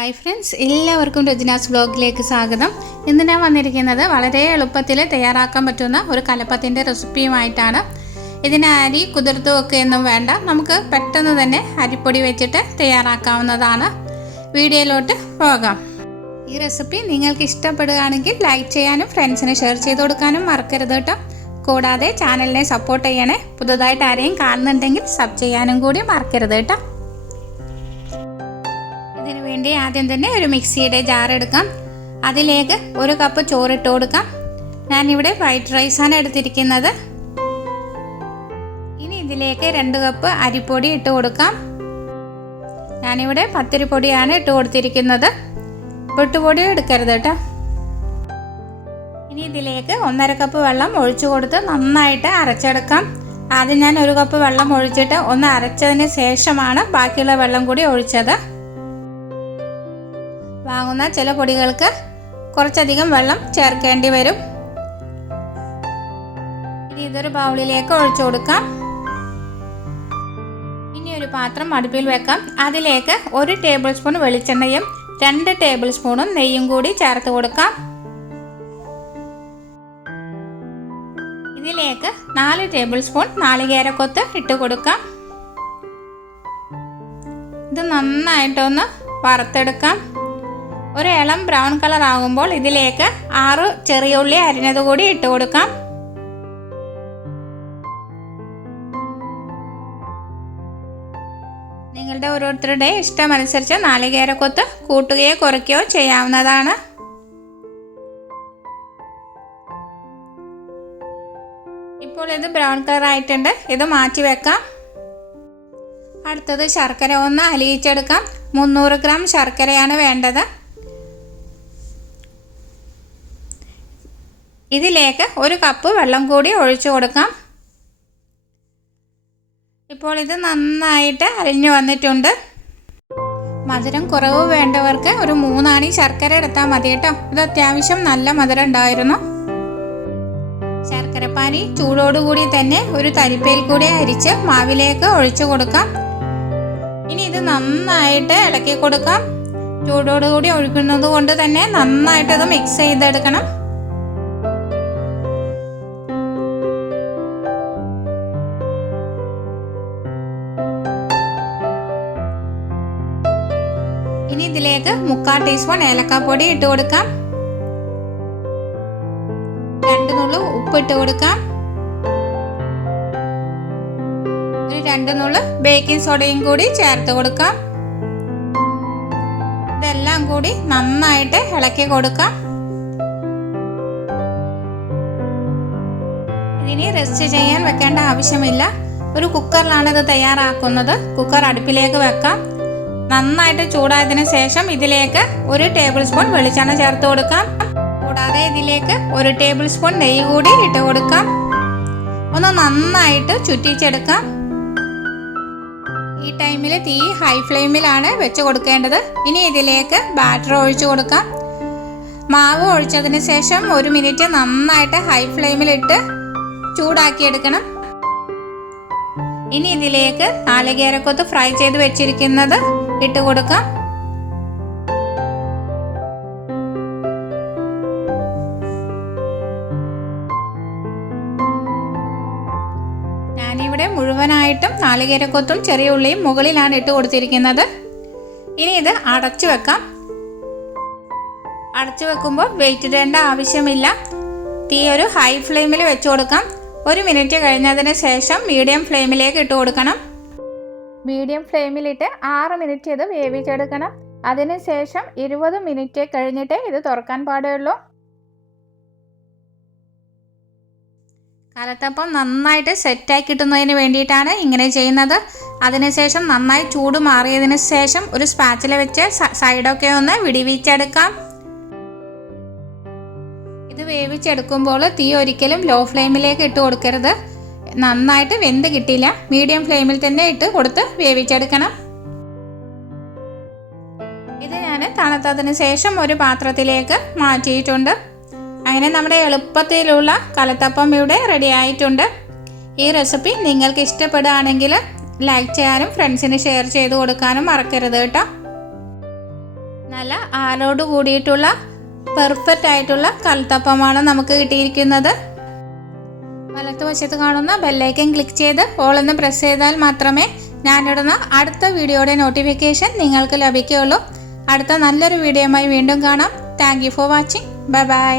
Hi friends, എല്ലാവർക്കും രജനാസ് വ്ലോഗിലേക്ക് സ്വാഗതം. ഇന്ന് ഞാൻ വന്നിരിക്കുന്നത് വളരെ എളുപ്പത്തിൽ തയ്യാറാക്കാൻ പറ്റുന്ന ഒരു കലപ്പത്തിൻ്റെ റെസിപ്പിയുമായിട്ടാണ്. ഇതിന് അരി കുതിർത്ത് വെക്കുകയൊന്നും വേണ്ട, നമുക്ക് പെട്ടെന്ന് തന്നെ അരിപ്പൊടി വെച്ചിട്ട് തയ്യാറാക്കാവുന്നതാണ്. വീഡിയോയിലോട്ട് പോകാം. ഈ റെസിപ്പി നിങ്ങൾക്ക് ഇഷ്ടപ്പെടുകയാണെങ്കിൽ ലൈക്ക് ചെയ്യാനും ഫ്രണ്ട്സിന് ഷെയർ ചെയ്ത് കൊടുക്കാനും മറക്കരുത് കേട്ടോ. കൂടാതെ ചാനലിനെ സപ്പോർട്ട് ചെയ്യണേ. പുതുതായിട്ട് ആരെയും കാണുന്നുണ്ടെങ്കിൽ സബ് ചെയ്യാനും കൂടി മറക്കരുത് കേട്ടോ. ഇതിനു വേണ്ടി ആദ്യം തന്നെ ഒരു മിക്സിയുടെ ജാർ എടുക്കാം. അതിലേക്ക് ഒരു കപ്പ് ചോറിട്ട് കൊടുക്കാം. ഞാനിവിടെ വൈറ്റ് റൈസാണ് എടുത്തിരിക്കുന്നത്. ഇനി ഇതിലേക്ക് 2 കപ്പ് അരിപ്പൊടി ഇട്ട് കൊടുക്കാം. ഞാനിവിടെ പത്തിരിപ്പൊടിയാണ് ഇട്ട് കൊടുത്തിരിക്കുന്നത്, പൊട്ടുപൊടി എടുക്കരുത് കേട്ടോ. ഇനി ഇതിലേക്ക് 1.5 കപ്പ് വെള്ളം ഒഴിച്ചു കൊടുത്ത് നന്നായിട്ട് അരച്ചെടുക്കാം. ആദ്യം ഞാൻ 1 കപ്പ് വെള്ളം ഒഴിച്ചിട്ട് ഒന്ന് അരച്ചതിന് ശേഷമാണ് ബാക്കിയുള്ള വെള്ളം കൂടി ഒഴിച്ചത്. വാങ്ങുന്ന ചില പൊടികൾക്ക് കുറച്ചധികം വെള്ളം ചേർക്കേണ്ടി വരും. ഇനി ഇതൊരു ബൗളിലേക്ക് ഒഴിച്ചു കൊടുക്കാം. ഇനി ഒരു പാത്രം അടുപ്പിൽ വെക്കാം. അതിലേക്ക് 1 ടേബിൾ സ്പൂൺ വെളിച്ചെണ്ണയും 2 ടേബിൾ സ്പൂണും നെയ്യും കൂടി ചേർത്ത് കൊടുക്കാം. ഇതിലേക്ക് 4 ടേബിൾ സ്പൂൺ നാളികേരക്കൊത്ത് ഇട്ട് കൊടുക്കാം. ഇത് നന്നായിട്ടൊന്ന് വറുത്തെടുക്കാം. ഒരു ഇളം ബ്രൗൺ കളർ ആകുമ്പോൾ ഇതിലേക്ക് 6 ചെറിയ ഉള്ളി അരിഞ്ഞത് കൂടി ഇട്ട് കൊടുക്കാം. നിങ്ങളുടെ ഓരോരുത്തരുടെ ഇഷ്ടമനുസരിച്ച് നാളികേരക്കൊത്ത് കൂട്ടുകയോ കുറയ്ക്കുകയോ ചെയ്യാവുന്നതാണ്. ഇപ്പോൾ ഇത് ബ്രൗൺ കളർ ആയിട്ടുണ്ട്. ഇത് മാറ്റി വെക്കാം. അടുത്തത് ശർക്കര ഒന്ന് അലിയിച്ചെടുക്കാം. 300 ഗ്രാം ശർക്കരയാണ് വേണ്ടത്. ഇതിലേക്ക് 1 കപ്പ് വെള്ളം കൂടി ഒഴിച്ചു കൊടുക്കാം. ഇപ്പോൾ ഇത് നന്നായിട്ട് അലിഞ്ഞു വന്നിട്ടുണ്ട്. മധുരം കുറവ് വേണ്ടവർക്ക് ഒരു 3 ആണി ശർക്കര എടുത്താൽ മതി കേട്ടോ. ഇത് അത്യാവശ്യം നല്ല മധുരം ഉണ്ടായിരുന്നു. ശർക്കരപ്പാനി ചൂടോടുകൂടി തന്നെ ഒരു തരിപ്പയിൽ കൂടി അരിച്ച് മാവിലേക്ക് ഒഴിച്ചു കൊടുക്കാം. ഇനി ഇത് നന്നായിട്ട് ഇളക്കി കൊടുക്കാം. ചൂടോടുകൂടി ഒഴിക്കുന്നത് കൊണ്ട് തന്നെ നന്നായിട്ട് ഇത് മിക്സ് ചെയ്തെടുക്കണം. ഇനി ഇതിലേക്ക് 3/4 ടീസ്പൂൺ ഏലക്കാപ്പൊടി ഇട്ട് കൊടുക്കാം. 2 നുള്ളു ഉപ്പ് ഇട്ട് കൊടുക്കാം. ഒരു 2 നുള്ളു ബേക്കിംഗ് സോഡയും കൂടി ചേർത്ത് കൊടുക്കാം. ഇതെല്ലാം കൂടി നന്നായിട്ട് ഇളക്കി കൊടുക്കാം. ഇതിനി റെസ്റ്റ് ചെയ്യാൻ വെക്കേണ്ട ആവശ്യമില്ല. ഒരു കുക്കറിലാണ് ഇത് തയ്യാറാക്കുന്നത്. കുക്കർ അടുപ്പിലേക്ക് വെക്കാം. നന്നായിട്ട് ചൂടായതിനു ശേഷം ഇതിലേക്ക് 1 ടേബിൾ സ്പൂൺ വെളിച്ചെണ്ണ ചേർത്ത് കൊടുക്കാം. കൂടാതെ ഇതിലേക്ക് 1 ടേബിൾ സ്പൂൺ നെയ്യ് കൂടി ഇട്ട് കൊടുക്കാം. ഒന്ന് നന്നായിട്ട് ചുറ്റിച്ചെടുക്കാം. ഈ ടൈമിൽ തീ ഹൈ ഫ്ലെയിമിലാണ് വെച്ച് കൊടുക്കേണ്ടത്. ഇനി ഇതിലേക്ക് ബാറ്റർ ഒഴിച്ചു കൊടുക്കാം. മാവ് ഒഴിച്ചതിന് ശേഷം 1 മിനിറ്റ് നന്നായിട്ട് ഹൈ ഫ്ലെയിമിലിട്ട് ചൂടാക്കിയെടുക്കണം. ഇനി ഇതിലേക്ക് നാളികേരക്കൊത്ത് ഫ്രൈ ചെയ്ത് വെച്ചിരിക്കുന്നത് ഇട്ട് കൊടുക്കാം. ഞാനിവിടെ മുഴുവനായിട്ടും നാളികേരക്കൊത്തും ചെറിയ ഉള്ളിയും മുകളിലാണ് ഇട്ട് കൊടുത്തിരിക്കുന്നത്. ഇനി ഇത് അടച്ചു വെക്കാം. അടച്ചു വെക്കുമ്പോൾ വെയിറ്റ് ഇടേണ്ട ആവശ്യമില്ല. തീ ഒരു ഹൈ ഫ്ലെയിമിൽ വെച്ച് കൊടുക്കാം. 1 മിനിറ്റ് കഴിഞ്ഞതിന് ശേഷം മീഡിയം ഫ്ലെയിമിലേക്ക് ഇട്ട് കൊടുക്കണം. മീഡിയം ഫ്ലെയിമിലിട്ട് 6 മിനിറ്റ് ഇത് വേവിച്ചെടുക്കണം. അതിനുശേഷം 20 മിനിറ്റ് കഴിഞ്ഞിട്ടേ ഇത് തുറക്കാൻ പാടുള്ളൂ. കലത്തപ്പം നന്നായിട്ട് സെറ്റായി കിട്ടുന്നതിന് വേണ്ടിയിട്ടാണ് ഇങ്ങനെ ചെയ്യുന്നത്. അതിനുശേഷം നന്നായി ചൂട് മാറിയതിന് ശേഷം ഒരു സ്പാച്ചില വെച്ച് സൈഡൊക്കെ ഒന്ന് വിടിവിച്ചെടുക്കാം. ഇത് വേവിച്ചെടുക്കുമ്പോൾ തീ ഒരിക്കലും ലോ ഫ്ലെയിമിലേക്ക് ഇട്ട് കൊടുക്കരുത്. നന്നായിട്ട് വെന്ത് കിട്ടില്ല. മീഡിയം ഫ്ലെയിമിൽ തന്നെ ഇട്ട് കൊടുത്ത് വേവിച്ചെടുക്കണം. ഇത് ഞാൻ തണുത്തതിന് ശേഷം ഒരു പാത്രത്തിലേക്ക് മാറ്റിയിട്ടുണ്ട്. അങ്ങനെ നമ്മുടെ എളുപ്പത്തിലുള്ള കലത്തപ്പം ഇവിടെ റെഡി ആയിട്ടുണ്ട്. ഈ റെസിപ്പി നിങ്ങൾക്ക് ഇഷ്ടപ്പെടുകയാണെങ്കിൽ ലൈക്ക് ചെയ്യാനും ഫ്രണ്ട്സിന് ഷെയർ ചെയ്ത് കൊടുക്കാനും മറക്കരുത് കേട്ടോ. നല്ല ആരോട് കൂടിയിട്ടുള്ള പെർഫെക്റ്റ് ആയിട്ടുള്ള കൽത്തപ്പമാണ് നമുക്ക് കിട്ടിയിരിക്കുന്നത്. വലത്തുവശത്ത് കാണുന്ന ബെല്ലൈക്കൻ ക്ലിക്ക് ചെയ്ത് ഓൾ എന്ന് പ്രസ് ചെയ്താൽ മാത്രമേ ഞാനിടുന്ന അടുത്ത വീഡിയോയുടെ നോട്ടിഫിക്കേഷൻ നിങ്ങൾക്ക് ലഭിക്കുകയുള്ളൂ. അടുത്ത നല്ലൊരു വീഡിയോയുമായി വീണ്ടും കാണാം. Thank you for watching. Bye bye.